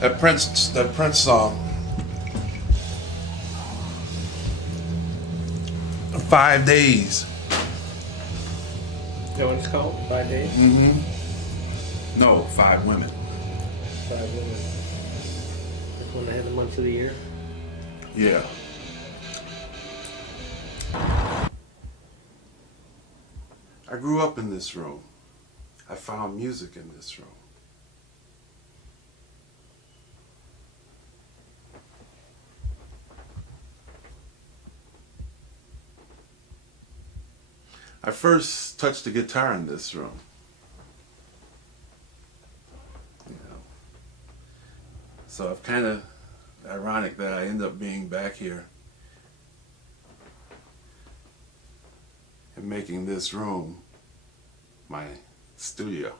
That Prince song, 5 days. Is that what it's called? 5 days? No, 5 women. 5 women. That's when they had the months of the year. Yeah. I grew up in this room. I found music in this room. I first touched the guitar in this room. You know. So it's kind of ironic that I end up being back here and making this room my studio.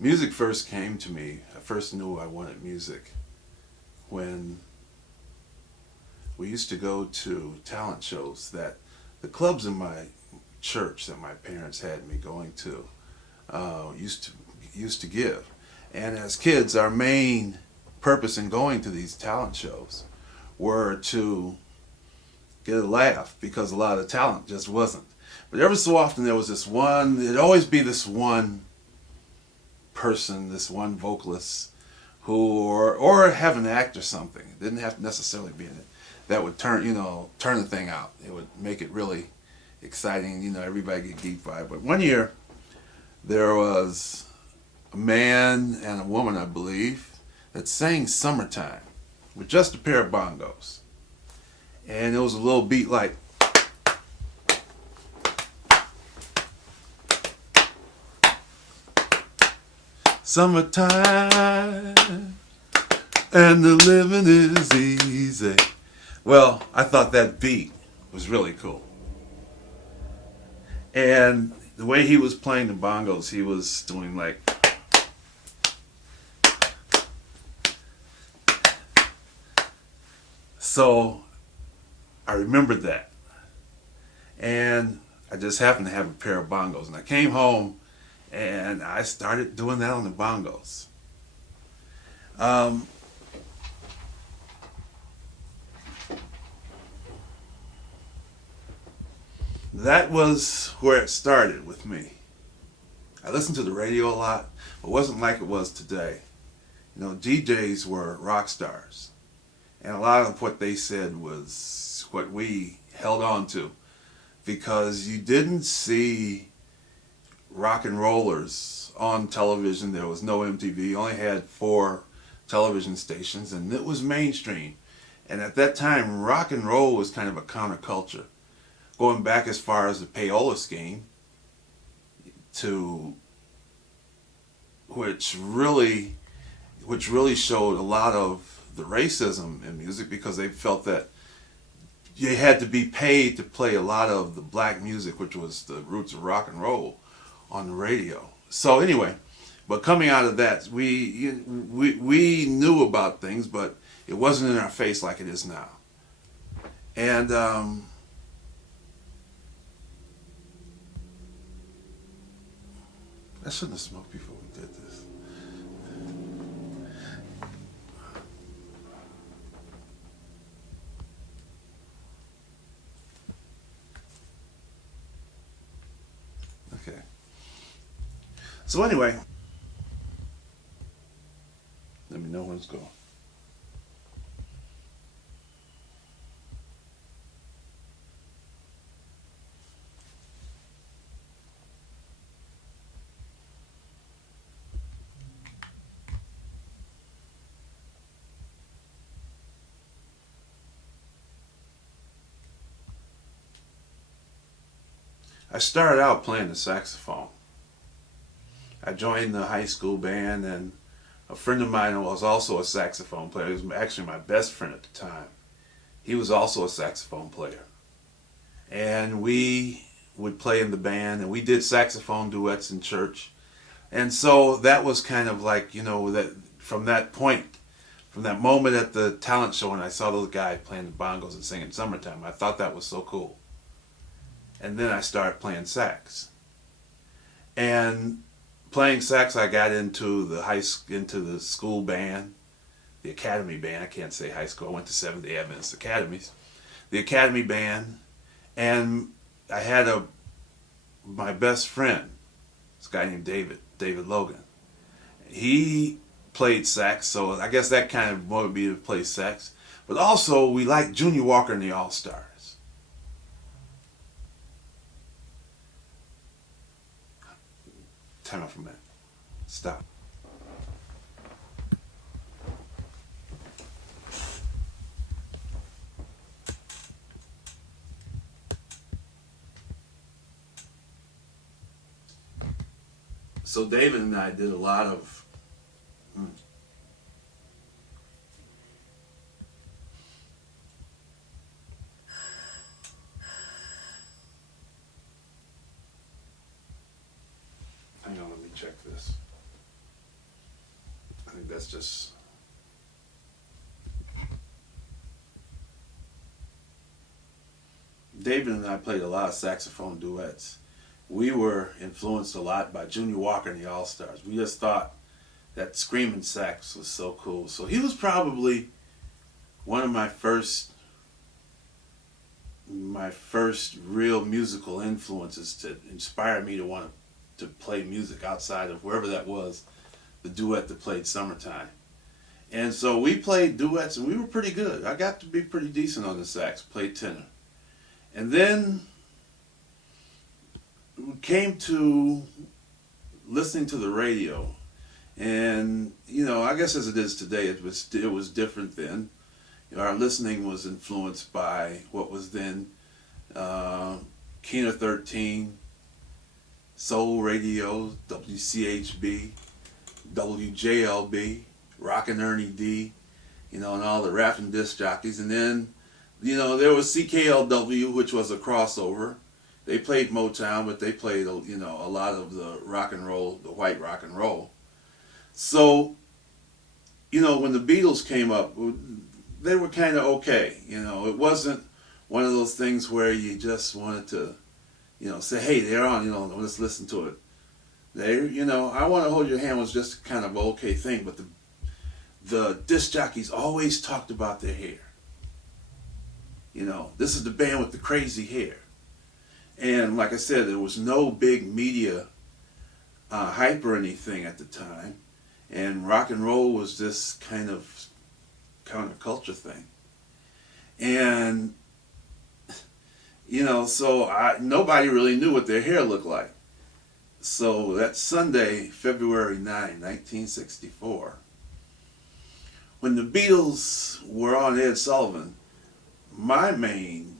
Music first came to me. I first knew I wanted music when we used to go to talent shows that the clubs in my church that my parents had me going to used to give. And as kids, our main purpose in going to these talent shows were to get a laugh because a lot of the talent just wasn't. But every so often there was this one, it'd always be this one person, this one vocalist who, or have an act or something. It didn't have to necessarily be in it. That would turn the thing out. It would make it really exciting. Everybody get geeked by it. But one year, there was a man and a woman, I believe, that sang "Summertime" with just a pair of bongos, and it was a little beat like. Summertime and the living is easy. Well, I thought that beat was really cool. And the way he was playing the bongos, he was doing like. So I remembered that. And I just happened to have a pair of bongos. And I came home and I started doing that on the bongos. That was where it started with me. I listened to the radio a lot, but it wasn't like it was today. DJs were rock stars. And a lot of what they said was what we held on to, because you didn't see rock and rollers on television. There was no MTV. You only had 4 television stations, and it was mainstream. And at that time, rock and roll was kind of a counterculture, going back as far as the payola scheme, to which really showed a lot of the racism in music, because they felt that you had to be paid to play a lot of the black music, which was the roots of rock and roll, on the radio. So anyway, but coming out of that, we knew about things, but it wasn't in our face like it is now. And I shouldn't have smoked before we did this. Okay. So anyway, let me know when it's going. I started out playing the saxophone. I joined the high school band, and a friend of mine was also a saxophone player. He was actually my best friend at the time. He was also a saxophone player. and we would play in the band, and we did saxophone duets in church. And so that was kind of like, that from that point, from that moment at the talent show, and I saw those guys playing the bongos and singing Summertime, I thought that was so cool. And then I started playing sax. And playing sax, I got into the school band, the academy band. I can't say high school. I went to Seventh-day Adventist academies. The academy band, and I had my best friend, this guy named David Logan. He played sax, so I guess that kind of motivated me to play sax. But also, we liked Junior Walker and the All-Stars. Time out from that. Stop. So David and I did a lot of hang on, let me check this. I think that's just David and I played a lot of saxophone duets. We were influenced a lot by Junior Walker and the All-Stars. We just thought that screaming sax was so cool. So he was probably one of my first real musical influences to inspire me to want to play music outside of wherever that was, the duet that played Summertime. And so we played duets, and we were pretty good. I got to be pretty decent on the sax, played tenor. And then we came to listening to the radio, and I guess as it is today, it was different then. Our listening was influenced by what was then Keener 13, Soul Radio, WCHB, WJLB, Rockin' Ernie D, and all the rapping disc jockeys. And then, there was CKLW, which was a crossover. They played Motown, but they played, a lot of the rock and roll, the white rock and roll. So, when the Beatles came up, they were kind of okay. It wasn't one of those things where you just wanted to, say, hey, they're on, let's listen to it. I Want to Hold Your Hand was just kind of an okay thing, but the disc jockeys always talked about their hair. This is the band with the crazy hair. And like I said, there was no big media hype or anything at the time. And rock and roll was this kind of counterculture thing. And, so nobody really knew what their hair looked like. So that Sunday, February 9, 1964, when the Beatles were on Ed Sullivan, my main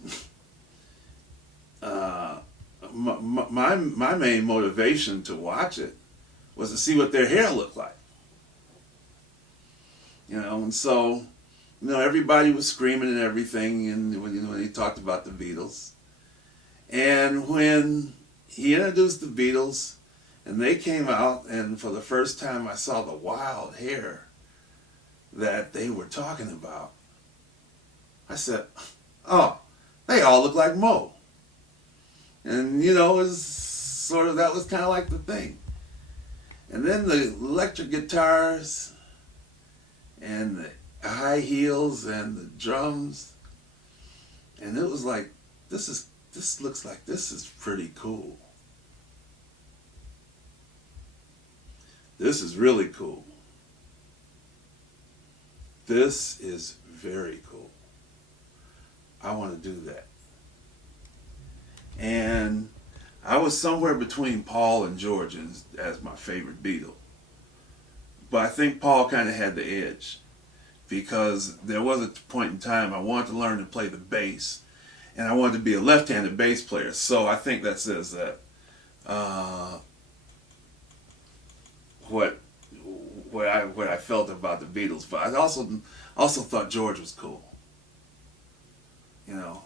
my main motivation to watch it was to see what their hair looked like. And so, everybody was screaming and everything, and when he talked about the Beatles. And when he introduced the Beatles, and they came out, and for the first time I saw the wild hair that they were talking about, I said, oh, they all look like Mo. And, it was that was kind of like the thing. And then the electric guitars and the high heels and the drums. And it was like, this looks like this is pretty cool. This is really cool. This is very cool. I want to do that. And I was somewhere between Paul and George as my favorite Beatle. But I think Paul kind of had the edge, because there was a point in time I wanted to learn to play the bass, and I wanted to be a left-handed bass player. So I think that says that what I felt about the Beatles. But I also thought George was cool.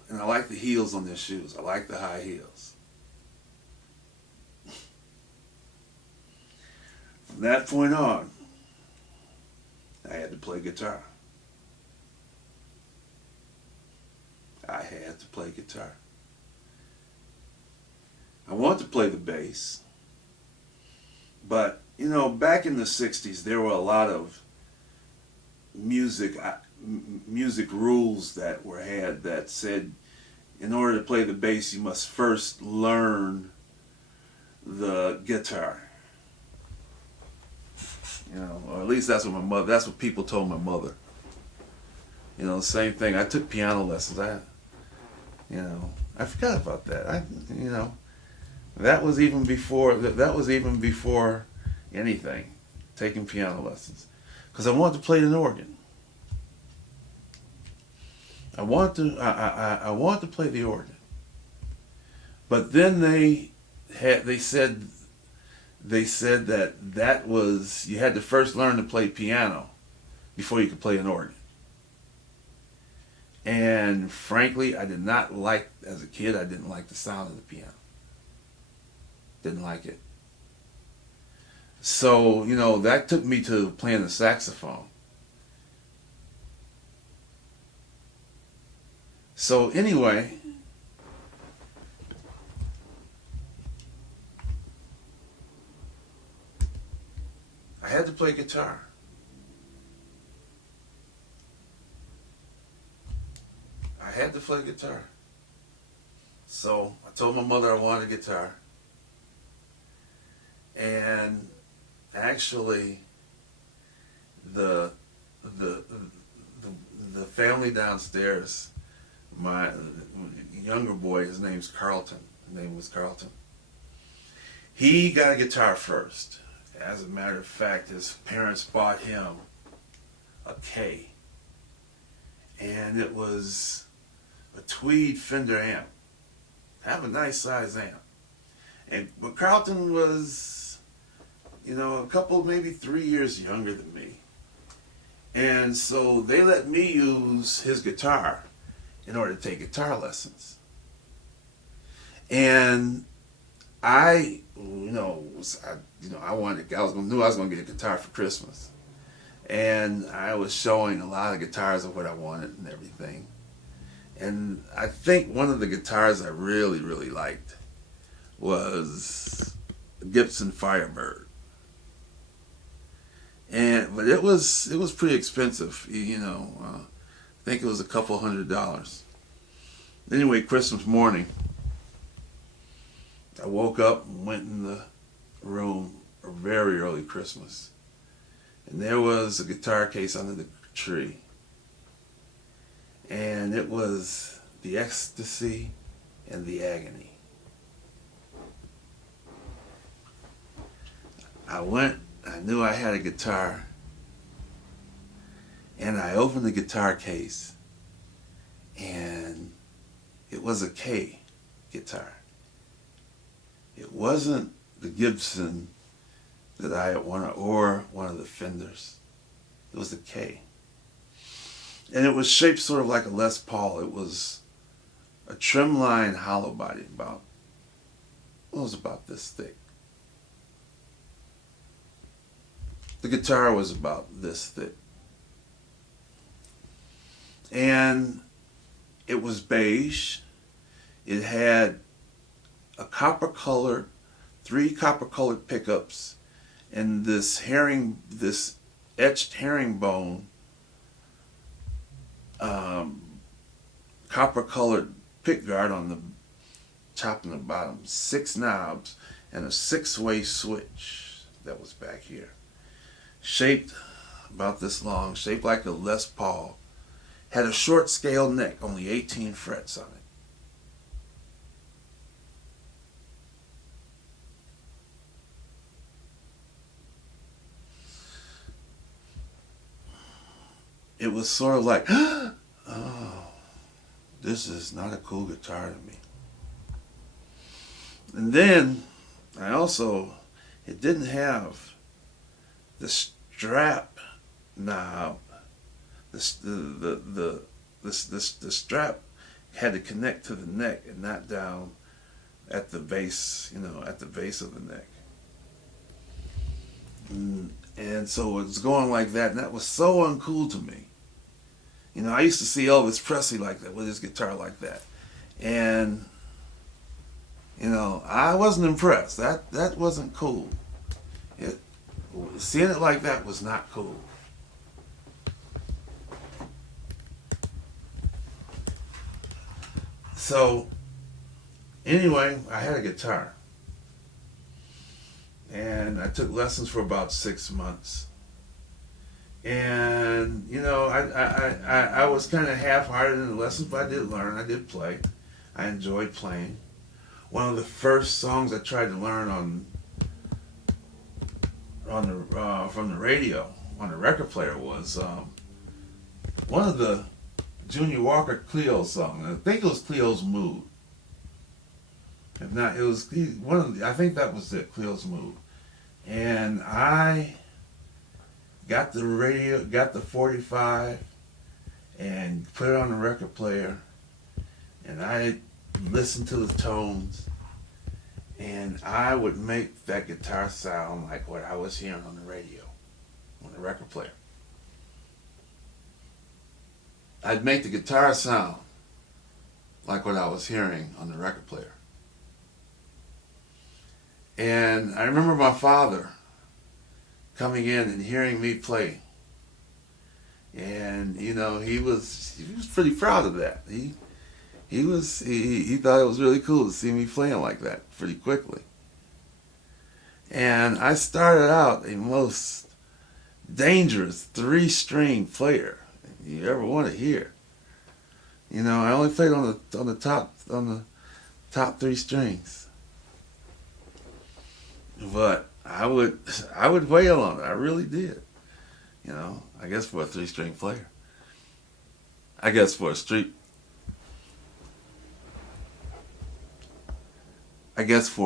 and I like the heels on their shoes. I like the high heels. From that point on, I had to play guitar. I had to play guitar. I wanted to play the bass, but back in the 60s, there were a lot of music rules that were had that said in order to play the bass you must first learn the guitar. Or at least that's what people told my mother. Same thing. I took piano lessons. I forgot about that. That was even before anything, taking piano lessons, because I wanted to play an organ. I wanted to play the organ, but then they said that was, you had to first learn to play piano before you could play an organ. And frankly, as a kid, I didn't like the sound of the piano. Didn't like it. So, that took me to playing the saxophone. So anyway, I had to play guitar. I had to play guitar. So I told my mother I wanted a guitar. And actually, the family downstairs, my younger boy, his name was Carlton. He got a guitar first. As a matter of fact, his parents bought him a K. And it was a tweed Fender amp. Have a nice size amp. But Carlton was, a couple, maybe 3 years younger than me. And so they let me use his guitar in order to take guitar lessons. And I knew I was going to get a guitar for Christmas. And I was showing a lot of guitars of what I wanted and everything. And I think one of the guitars I really, really liked was Gibson Firebird. But it was pretty expensive, I think it was a couple $100. Anyway, Christmas morning, I woke up and went in the room very early Christmas. And there was a guitar case under the tree. And it was the Ecstasy and the Agony. I knew I had a guitar. And I opened the guitar case. And it was a K guitar. It wasn't the Gibson that I had wanted, or one of the Fenders. It was the K. And it was shaped sort of like a Les Paul. It was a trimline hollow body, about this thick. The guitar was about this thick. And it was beige. It had three copper-colored pickups, and this etched herringbone copper-colored pickguard on the top and the bottom, 6 knobs, and a 6-way switch that was back here. Shaped about this long, shaped like a Les Paul. Had a short scale neck, only 18 frets on it. It was sort of like, oh, this is not a cool guitar to me. And then, it didn't have the strap knob. The strap had to connect to the neck and not down at the base, at the base of the neck. And so it was going like that, and that was so uncool to me. I used to see Elvis Presley like that, with his guitar like that. And, I wasn't impressed. That wasn't cool. Seeing it like that was not cool. So, anyway, I had a guitar. And I took lessons for about 6 months. And, I was kind of half-hearted in the lessons, but I did learn. I did play. I enjoyed playing. One of the first songs I tried to learn from the radio, on the record player, was one of the Junior Walker Cleo songs. I think it was Cleo's Mood. If not, it was I think that was it, Cleo's Mood. And I got the 45, and put it on the record player, and I listened to the tones, and I would make that guitar sound like what I was hearing on the radio, on the record player. I'd make the guitar sound like what I was hearing on the record player. And I remember my father coming in and hearing me play. And, he was pretty proud of that. He thought it was really cool to see me playing like that pretty quickly. And I started out a most dangerous 3-string player you ever want to hear. I only played on the top 3 strings. But I would wail on it. I really did. I guess for a 3-string player. I guess for a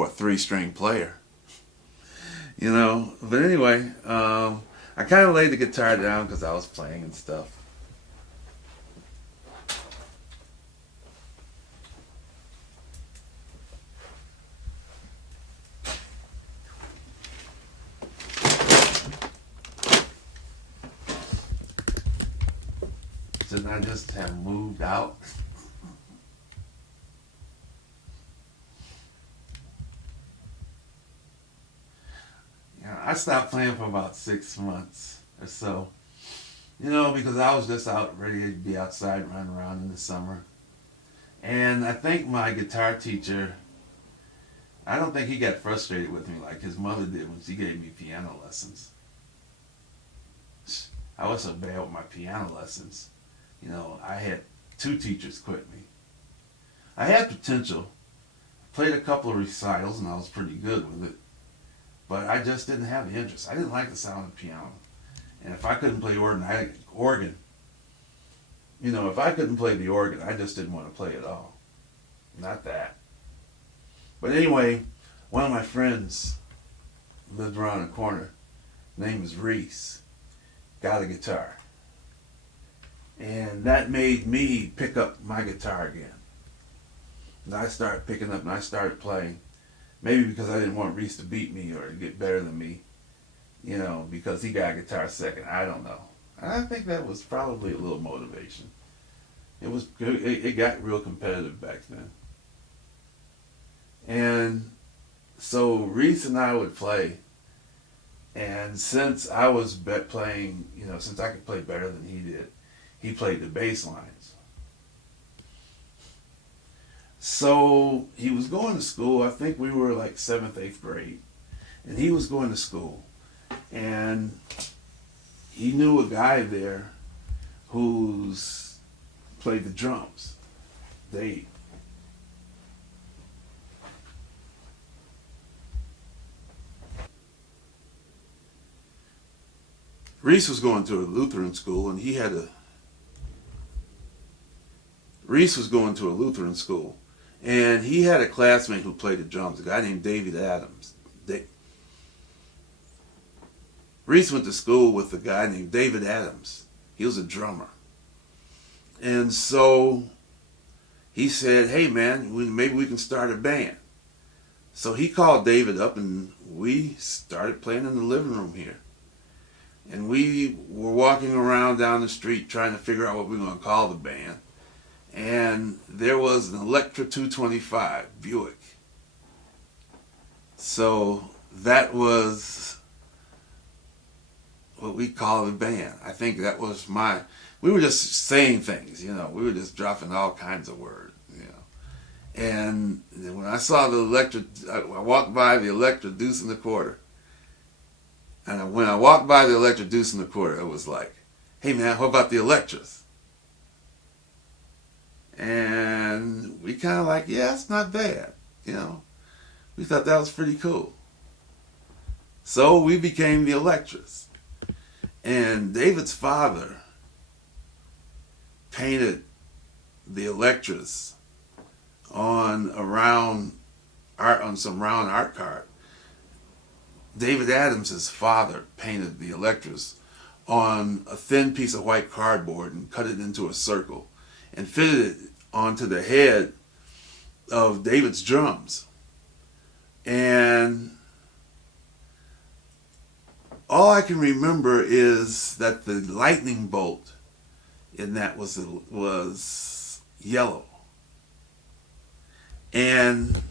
3-string player. But anyway, I kind of laid the guitar down because I was playing and stuff. Shouldn't I just have moved out? I stopped playing for about 6 months or so. Because I was just out ready to be outside running around in the summer. And I think my guitar teacher, I don't think he got frustrated with me like his mother did when she gave me piano lessons. I was so bad with my piano lessons. I had 2 teachers quit me. I had potential. Played a couple of recitals and I was pretty good with it. But I just didn't have the interest. I didn't like the sound of the piano. And if I couldn't play organ, if I couldn't play the organ, I just didn't want to play at all. Not that. But anyway, one of my friends lived around the corner. His name was Reese. Got a guitar. And that made me pick up my guitar again. And I started picking up and I started playing. Maybe because I didn't want Reese to beat me or to get better than me. Because he got a guitar second. I don't know. And I think that was probably a little motivation. It got real competitive back then. And so Reese and I would play. And since I was playing, since I could play better than he did, he played the bass lines. So he was going to school. I think we were like 7th, 8th grade. And he was going to school. And he knew a guy there who's played the drums. Reese was going to a Lutheran school, and Reese was going to a Lutheran school, and he had a classmate who played the drums, a guy named David Adams. Reese went to school with a guy named David Adams. He was a drummer. And so he said, "Hey man, maybe we can start a band." So he called David up and we started playing in the living room here. And we were walking around down the street trying to figure out what we were going to call the band. And there was an Electra 225 Buick. So that was what we call the band. I think that was we were just saying things, we were just dropping all kinds of words. And when I saw the Electra, I walked by the Electra Deuce and a Quarter. And when I walked by the Electra Deuce and a Quarter, it was like, "Hey man, what about the Electras?" And we kind of like, yeah, it's not bad. We thought that was pretty cool. So we became the Electras. And David's father painted the Electras on some round art card. David Adams' father painted the Electras on a thin piece of white cardboard and cut it into a circle and fitted it onto the head of David's drums. And all I can remember is that the lightning bolt in that was yellow. And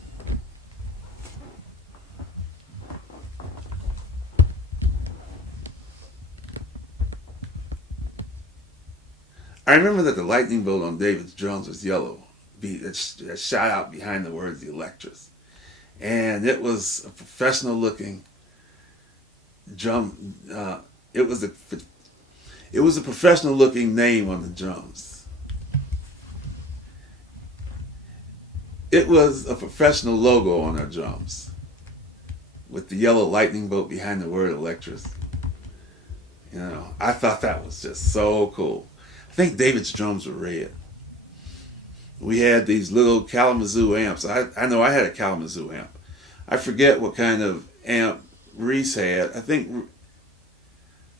I remember that the lightning bolt on David's drums was yellow. It shot out behind the words "the Electras." And it was a professional looking drum. It was a professional looking name on the drums. It was a professional logo on our drums with the yellow lightning bolt behind the word "Electras." I thought that was just so cool. I think David's drums were red. We had these little Kalamazoo amps. I know I had a Kalamazoo amp. I forget what kind of amp Reese had. I don't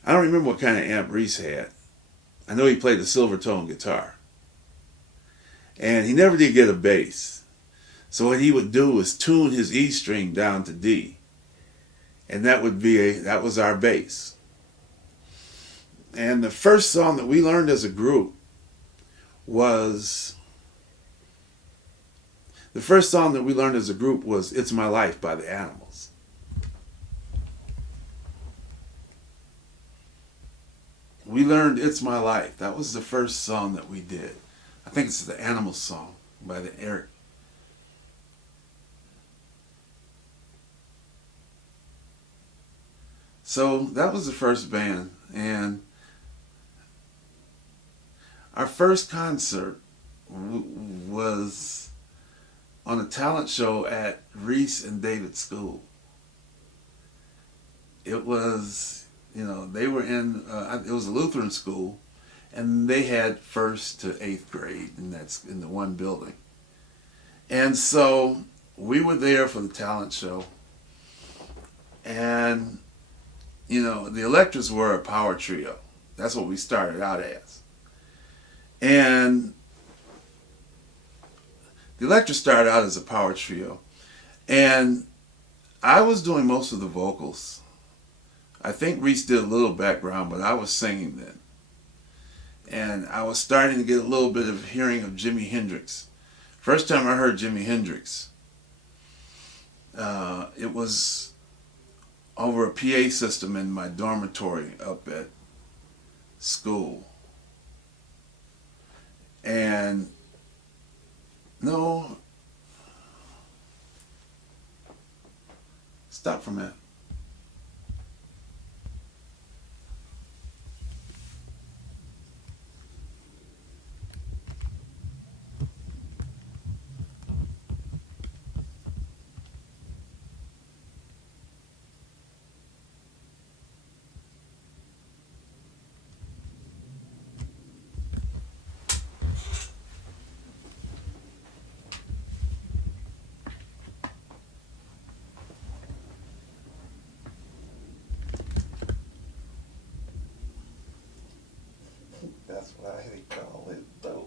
remember what kind of amp Reese had. I know he played the Silvertone guitar. And he never did get a bass. So what he would do was tune his E string down to D. And that was our bass. And the first song that we learned as a group was "It's My Life" by the Animals. We learned "It's My Life." That was the first song that we did. I think it's the Animals song by the Eric. So that was the first band. And our first concert was on a talent show at Reese and David's school. It was, they were it was a Lutheran school, and they had 1st to 8th grade, and that's in the one building. And so we were there for the talent show, and, the Electras were a power trio. That's what we started out as. And the Electras started out as a power trio. And I was doing most of the vocals. I think Reese did a little background, but I was singing then. And I was starting to get a little bit of hearing of Jimi Hendrix. First time I heard Jimi Hendrix, it was over a PA system in my dormitory up at school. And no, stop for a minute. That's what I call it, though.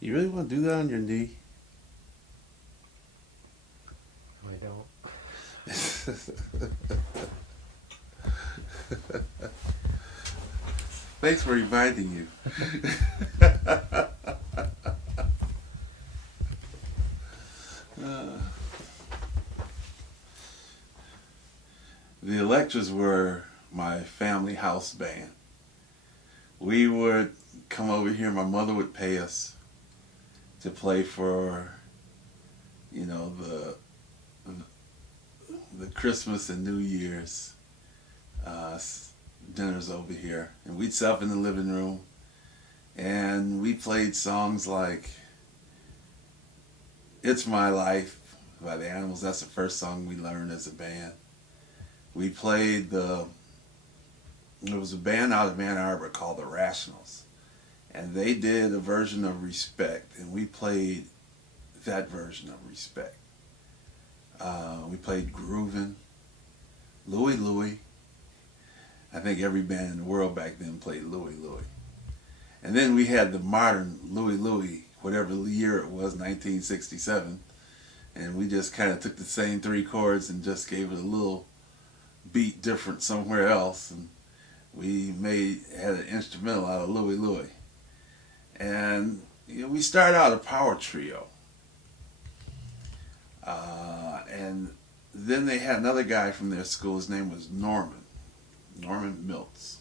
You really want to do that on your knee? I don't. Thanks for reminding you. The Electras were my family house band. We would come over here. My mother would pay us to play for, you know, the Christmas and New Year's dinners over here, and we'd sit up in the living room, and we played songs like "It's My Life" by the Animals. That's the first song we learned as a band. We played there was a band out of Ann Arbor called the Rationals, and they did a version of Respect, and we played that version of Respect. We played Groovin', Louie Louie. I think every band in the world back then played Louie Louie. And then we had the modern Louie Louie, whatever year it was, 1967, and we just kind of took the same three chords and just gave it a little beat different somewhere else, and we had an instrumental out of Louie Louie. And we started out a power trio. And then they had another guy from their school. His name was Norman Miltz.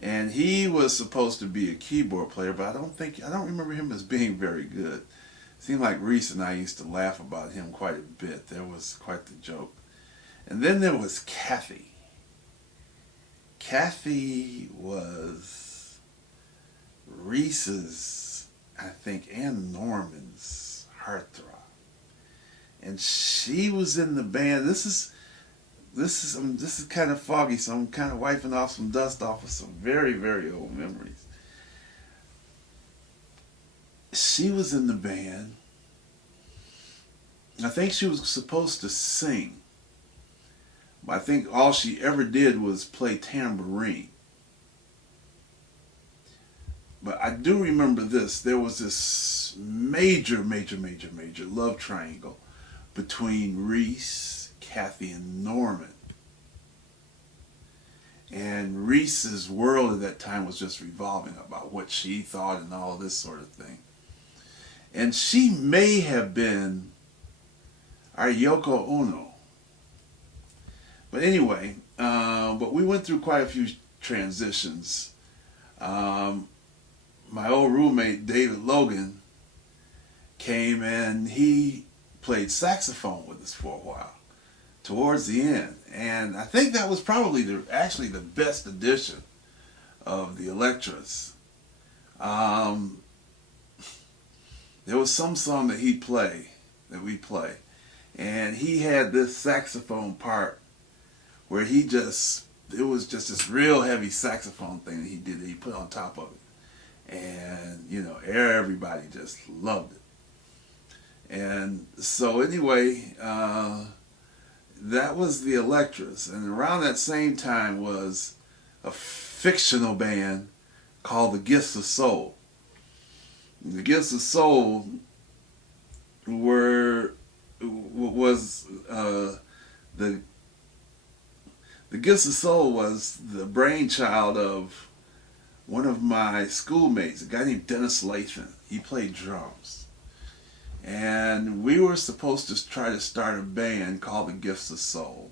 And he was supposed to be a keyboard player, but I don't remember him as being very good. It seemed like Reese and I used to laugh about him quite a bit. There was quite the joke. And then there was Kathy. Kathy was Reese's, I think, and Norman's heartthrob. And she was in the band. This is kind of foggy, so I'm kind of wiping off some dust off of some very, very old memories. She was in the band. I think she was supposed to sing. I think all she ever did was play tambourine. But I do remember this. There was this major love triangle between Reese, Kathy, and Norman. And Reese's world at that time was just revolving about what she thought and all this sort of thing. And she may have been our Yoko Ono. But anyway, but we went through quite a few transitions. My old roommate, David Logan, came and he played saxophone with us for a while, towards the end. And I think that was probably actually the best edition of the Electras. There was some song that we play, and he had this saxophone part where it was just this real heavy saxophone thing that he put on top of it. And, everybody just loved it. And so anyway, that was the Electras. And around that same time was a fictional band called the Gifts of Soul. And the Gifts of Soul The Gifts of Soul was the brainchild of one of my schoolmates, a guy named Dennis Lathan. He played drums. And we were supposed to try to start a band called the Gifts of Soul.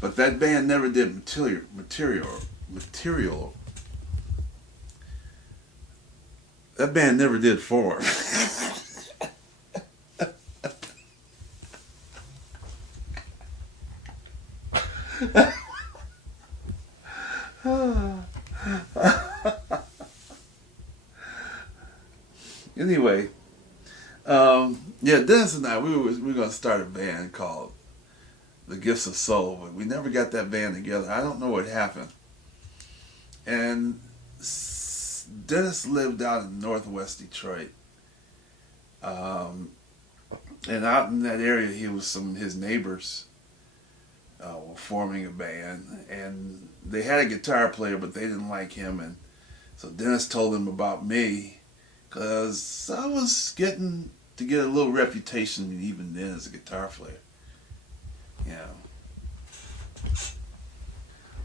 But that band never did material. That band never did form. Anyway, Dennis and I, we were going to start a band called the Gifts of Soul, but we never got that band together. I don't know what happened. And Dennis lived out in northwest Detroit. And out in that area, his neighbors were forming a band, and they had a guitar player, but they didn't like him, and so Dennis told them about me, because I was getting to get a little reputation even then as a guitar player. Yeah.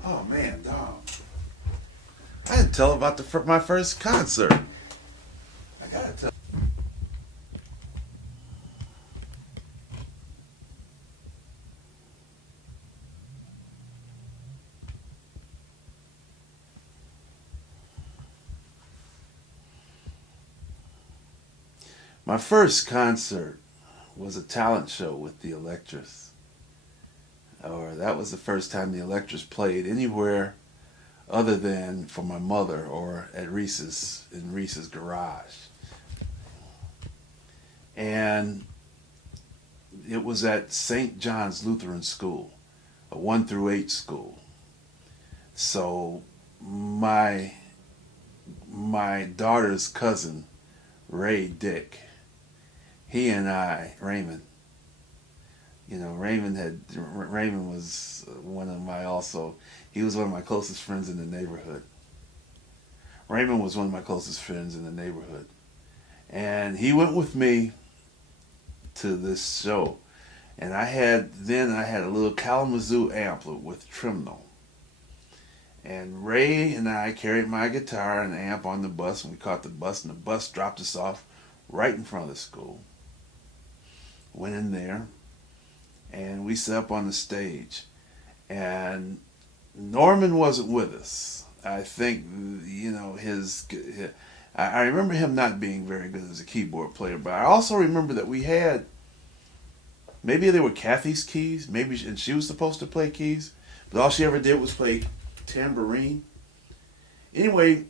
Oh man, dog. I didn't tell about my first concert. I gotta tell. My first concert was a talent show with the Electras. Or that was the first time the Electras played anywhere other than for my mother or at in Reese's garage. And it was at St. John's Lutheran School, a 1 through 8 school. So my daughter's cousin, Ray Dick, he and I, Raymond, Raymond was he was one of my closest friends in the neighborhood. Raymond was one of my closest friends in the neighborhood. And he went with me to this show. And I had a little Kalamazoo amp with Trimno. And Ray and I carried my guitar and amp on the bus, and we caught the bus, and the bus dropped us off right in front of the school. Went in there, and we sat up on the stage. And Norman wasn't with us. I think, I remember him not being very good as a keyboard player, but I also remember that we had, maybe they were Kathy's keys, and she was supposed to play keys, but all she ever did was play tambourine. Anyway,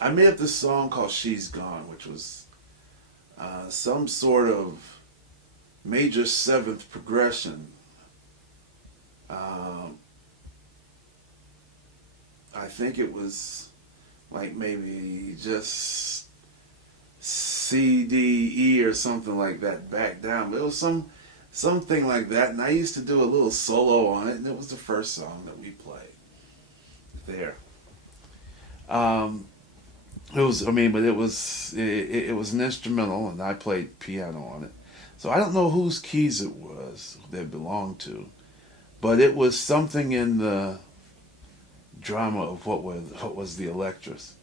I made up this song called She's Gone, which was some sort of major 7th progression. I think it was like maybe just C, D, E or something like that back down. But it was something like that. And I used to do a little solo on it, and it was the first song that we played there. It was an instrumental, and I played piano on it. So I don't know whose keys it was that it belonged to, but it was something in the drama of what was the Electras.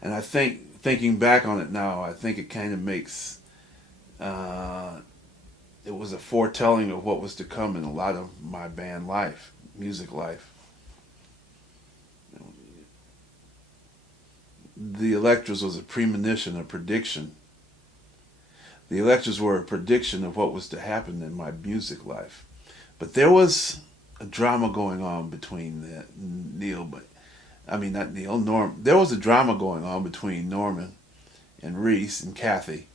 And I think, thinking back on it now, I think it kind of makes, it was a foretelling of what was to come in a lot of my band life, music life. The Electras was a premonition, a prediction. The Electras were a prediction of what was to happen in my music life. But there was a drama going on between there was a drama going on between Norman and Reese and Kathy.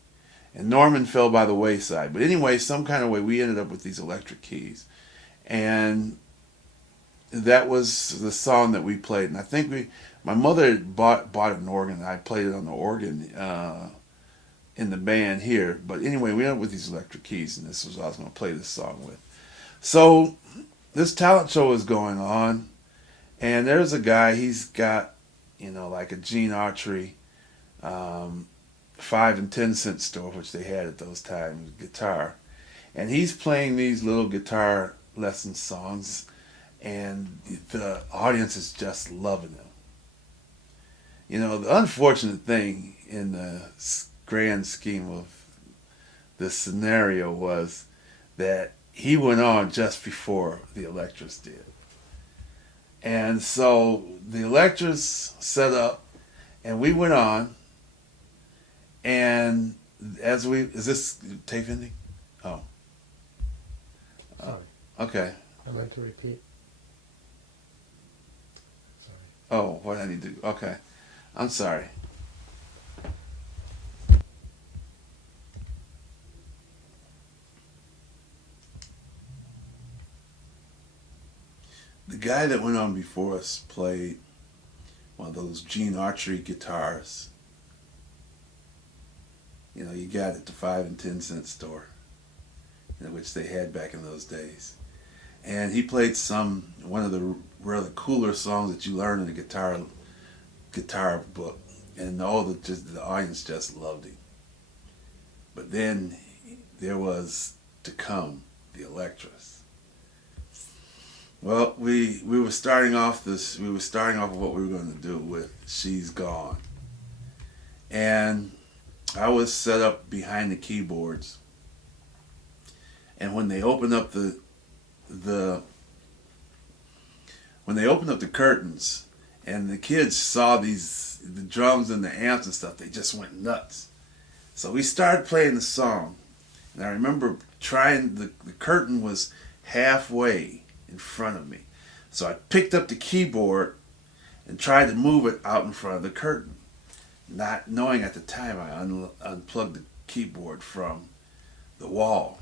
And Norman fell by the wayside. But anyway, some kind of way we ended up with these electric keys. And that was the song that we played. And I think my mother had bought an organ, and I played it on the organ in the band here. But anyway, we ended up with these electric keys, and this was what I was going to play this song with. So this talent show is going on, and there's a guy, he's got, like a Gene Autry 5 and 10 cent store, which they had at those times, guitar. And he's playing these little guitar lesson songs, and the audience is just loving him. The unfortunate thing in the grand scheme of this scenario was that he went on just before the Electras did. And so the Electras set up, and we went on, and is this tape ending? Oh. Sorry. Okay. I'd like to repeat. Sorry. Oh, what I need to do? Okay. I'm sorry. The guy that went on before us played one of those Gene Autry guitars. You got at the 5 and 10 cent store, which they had back in those days. And he played one of the rather cooler songs that you learn in a guitar book. and the audience just loved him. But then there was to come the Electress. Well, we were starting off this. We were starting off with what we were going to do with "She's Gone," and I was set up behind the keyboards. And when they opened up the curtains, and the kids saw the drums and the amps and stuff, they just went nuts. So we started playing the song, and I remember the curtain was halfway in front of me. So I picked up the keyboard and tried to move it out in front of the curtain, not knowing at the time I unplugged the keyboard from the wall.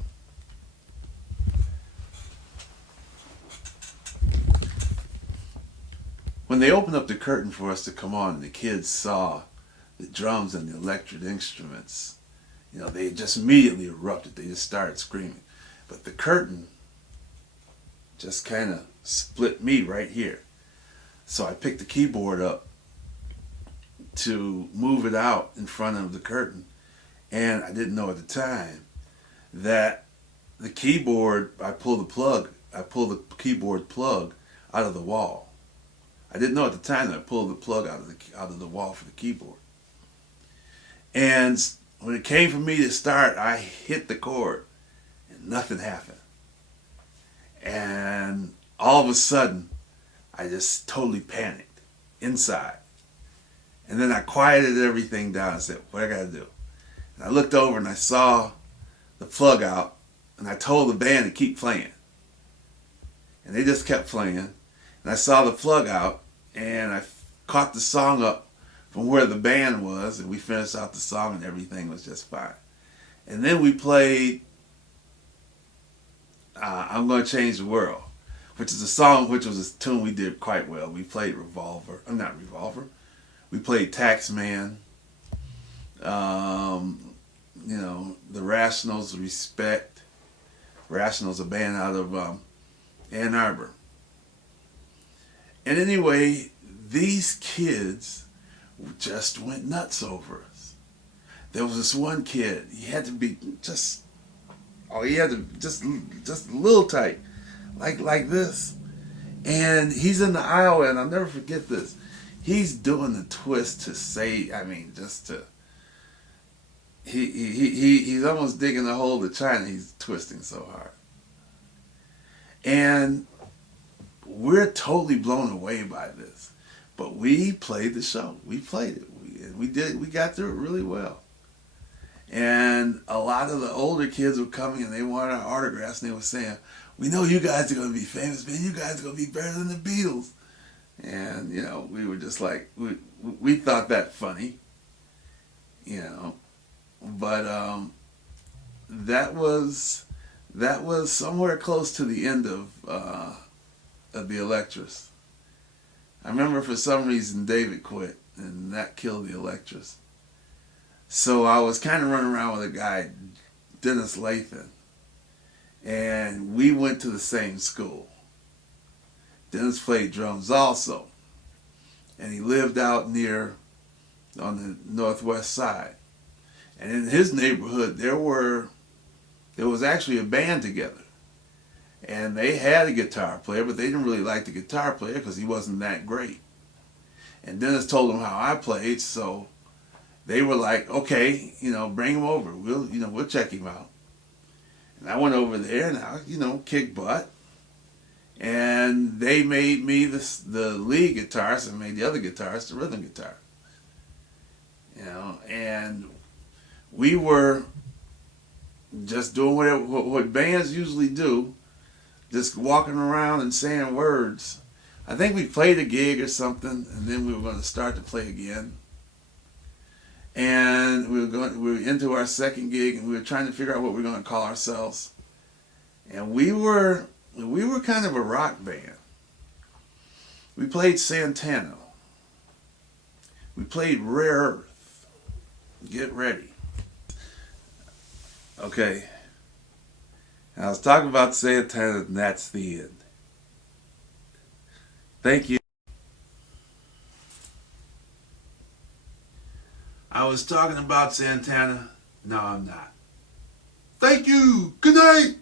When they opened up the curtain for us to come on, and the kids saw the drums and the electric instruments, they just immediately erupted. They just started screaming. But the curtain just kind of split me right here. So I picked the keyboard up to move it out in front of the curtain. And I didn't know at the time that the keyboard, I pulled the keyboard plug out of the wall. I didn't know at the time that I pulled the plug out of the wall for the keyboard. And when it came for me to start, I hit the chord and nothing happened. And all of a sudden, I just totally panicked inside. And then I quieted everything down and said, what I gotta do? And I looked over and I saw the plug out, and I told the band to keep playing. And they just kept playing. And I saw the plug out, and I caught the song up from where the band was, and we finished out the song, and everything was just fine. And then we played I'm Gonna Change the World, which is a tune we did quite well. We played not Revolver. We played Taxman. The Rationals, Respect. Rationals, a band out of Ann Arbor. And anyway, these kids just went nuts over us. There was this one kid, he had to be just a little tight, like this. And he's in the aisle, and I'll never forget this. He's doing the twist to say, he's almost digging the hole to China. He's twisting so hard. And we're totally blown away by this. But we played the show. We played it. We got through it really well. And a lot of the older kids were coming, and they wanted our autographs, and they were saying, we know you guys are going to be famous, man. You guys are going to be better than the Beatles. And, we were just like, we thought that funny, But that was somewhere close to the end of the Electress. I remember for some reason David quit, and that killed the Electress. So I was kind of running around with a guy, Dennis Lathan, and we went to the same school. Dennis played drums also, and he lived out on the northwest side. And in his neighborhood, there was actually a band together. And they had a guitar player, but they didn't really like the guitar player because he wasn't that great. And Dennis told them how I played, so they were like, okay, bring him over. We'll check him out. And I went over there and I, kicked butt. And they made me the lead guitarist and made the other guitarist the rhythm guitar. And we were just doing what bands usually do, just walking around and saying words. I think we played a gig or something, and then we were going to start to play again. And we were into our second gig, and we were trying to figure out what we were going to call ourselves. And we were kind of a rock band. We played Santana. We played Rare Earth. Get ready. Okay. I was talking about Santana, and that's the end. Thank you. I was talking about Santana. No, I'm not. Thank you. Good night.